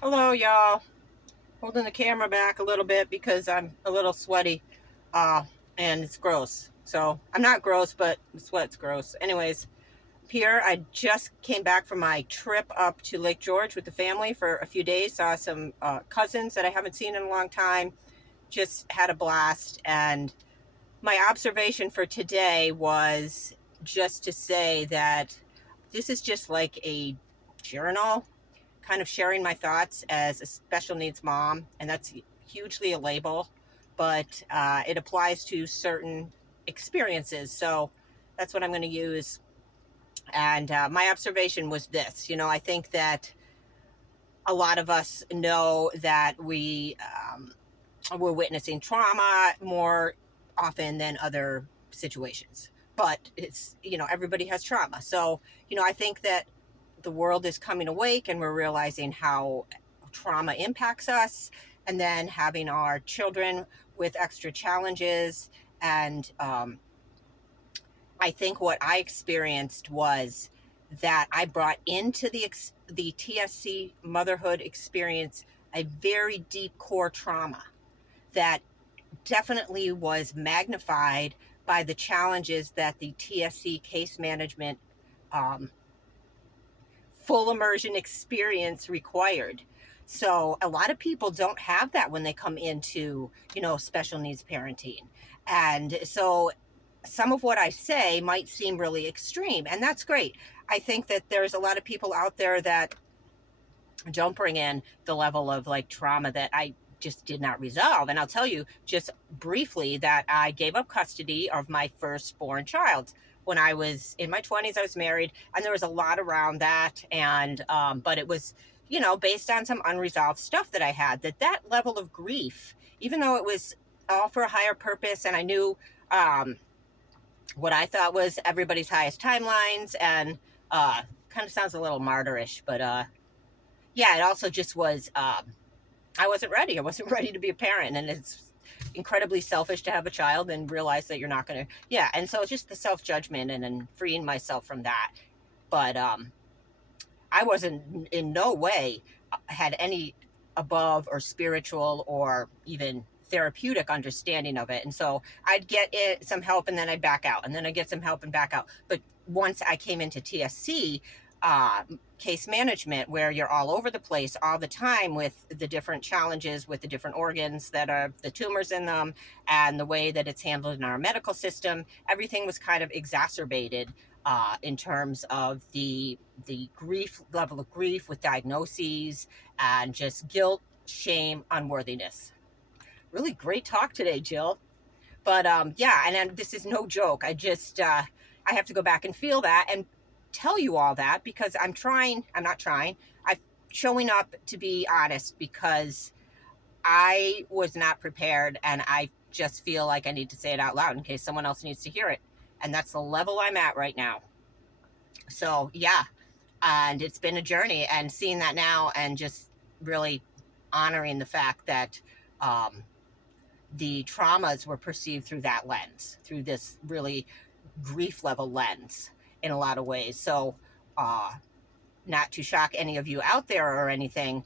Hello, y'all. Holding the camera back a little bit because I'm a little sweaty, uh, and it's gross. So I'm not gross, but the sweat's gross. Anyways, here I just came back from my trip up to Lake George with the family for a few days. Saw some cousins that I haven't seen in a long time. Just had a blast. And my observation for today was just to say that this is just like a journal, kind of sharing my thoughts as a special needs mom, and that's hugely a label, but it applies to certain experiences. So that's what I'm going to use. And my observation was this: I think that a lot of us know that we're witnessing trauma more often than other situations. But everybody has trauma. So, I think that the world is coming awake and we're realizing how trauma impacts us, and then having our children with extra challenges. And I think what I experienced was that I brought into the TSC motherhood experience a very deep core trauma that definitely was magnified by the challenges that the TSC case management um, full immersion experience required. So a lot of people don't have that when they come into, special needs parenting. And so some of what I say might seem really extreme, and that's great. I think that there's a lot of people out there that don't bring in the level of like trauma that I just did not resolve. And I'll tell you just briefly that I gave up custody of my firstborn child when I was in my 20s. I was married, and there was a lot around that. And, but it was, based on some unresolved stuff that I had, that level of grief, even though it was all for a higher purpose. And I knew, what I thought was everybody's highest timelines, and, kind of sounds a little martyrish, but, yeah, it also just was, I wasn't ready. I wasn't ready to be a parent. And it's incredibly selfish to have a child and realize that you're not going to, yeah. And so it's just the self judgment and freeing myself from that. But I wasn't in no way had any above or spiritual or even therapeutic understanding of it. And so I'd get some help and then I'd back out, and then I'd get some help and back out. But once I came into TSC, case management, where you're all over the place all the time with the different challenges with the different organs that are the tumors in them, and the way that it's handled in our medical system, everything was kind of exacerbated in terms of the grief level of grief with diagnoses and just guilt, shame, unworthiness. Really great talk today, Jill. But yeah, and this is no joke. I have to go back and feel that and tell you all that because I'm not trying. I'm showing up to be honest because I was not prepared, and I just feel like I need to say it out loud in case someone else needs to hear it. And that's the level I'm at right now. So yeah, and it's been a journey, and seeing that now and just really honoring the fact that um, the traumas were perceived through that lens, through this really grief level lens in a lot of ways. So, uh, not to shock any of you out there or anything,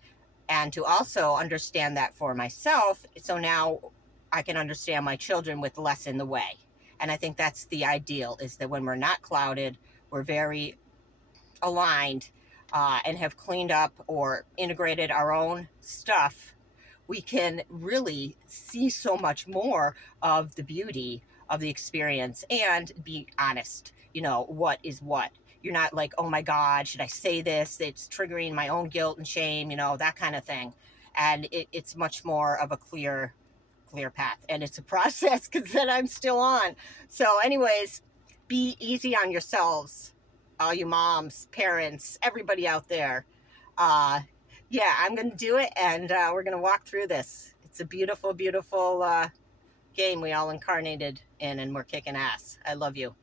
and to also understand that for myself. So now I can understand my children with less in the way. And I think that's the ideal, is that when we're not clouded, we're very aligned, and have cleaned up or integrated our own stuff, we can really see so much more of the beauty of the experience and be honest. What is what. You're not like, oh my God, should I say this? It's triggering my own guilt and shame, that kind of thing. And it's much more of a clear path. And it's a process because then I'm still on. So, anyways, be easy on yourselves, all you moms, parents, everybody out there. Uh, yeah, I'm going to do it, and we're going to walk through this. It's a beautiful, beautiful game we all incarnated in, and we're kicking ass. I love you.